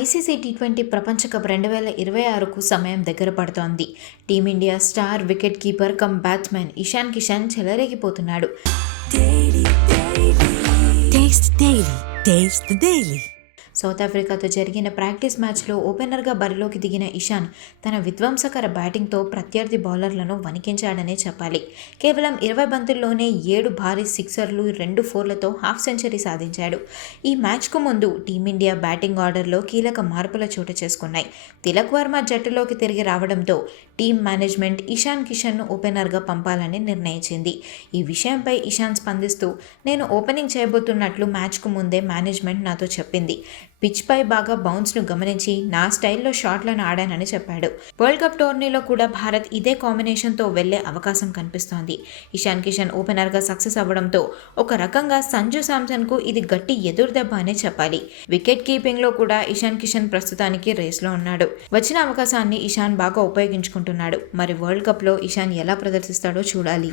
ICC T twenty ప్రపంచ cup రెండు వేల ఇరవై ఆరుకు సమయం దగ్గర పడుతోంది. Team India star wicket keeper cum batsmen Ishan Kishan చెలరేగిపోతున్నాడు. South ఆఫ్రికాతో జరిగిన ప్రాక్టీస్ మ్యాచ్లో ఓపెనర్గా బరిలోకి దిగిన ఇషాన్ తన విధ్వంసకర బ్యాటింగ్తో ప్రత్యర్థి బౌలర్లను వణికించాడనే చెప్పాలి. కేవలం ఇరవై బంతుల్లోనే ఏడు భారీ సిక్సర్లు రెండు ఫోర్లతో హాఫ్ సెంచరీ సాధించాడు. ఈ మ్యాచ్కు ముందు టీమిండియా బ్యాటింగ్ ఆర్డర్లో కీలక మార్పుల చోటు చేసుకున్నాయి. తిలక్ వర్మ జట్టులోకి తిరిగి రావడంతో టీం మేనేజ్మెంట్ ఇషాన్ కిషన్ను ఓపెనర్గా పంపాలని నిర్ణయించింది. ఈ విషయంపై ఇషాన్ స్పందిస్తూ నేను ఓపెనింగ్ చేయబోతున్నట్లు మ్యాచ్కు ముందే మేనేజ్మెంట్ నాతో చెప్పింది. పిచ్పై బాగా బౌన్స్ను గమనించి నా స్టైల్లో షాట్లను ఆడానని చెప్పాడు. వరల్డ్ కప్ టోర్నీలో కూడా భారత్ ఇదే కాంబినేషన్తో వెళ్ళే అవకాశం కనిపిస్తోంది. ఇషాన్ కిషన్ ఓపెనర్గా సక్సెస్ అవ్వడంతో ఒక రకంగా సంజు శాంసన్కు ఇది గట్టి ఎదురుదెబ్బ అనే చెప్పాలి. వికెట్ కీపింగ్లో కూడా ఇషాన్ కిషన్ ప్రస్తుతానికి రేస్లో ఉన్నాడు. వచ్చిన అవకాశాన్ని ఇషాన్ బాగా ఉపయోగించుకుంటున్నాడు. మరి వరల్డ్ కప్లో ఇషాన్ ఎలా ప్రదర్శిస్తాడో చూడాలి.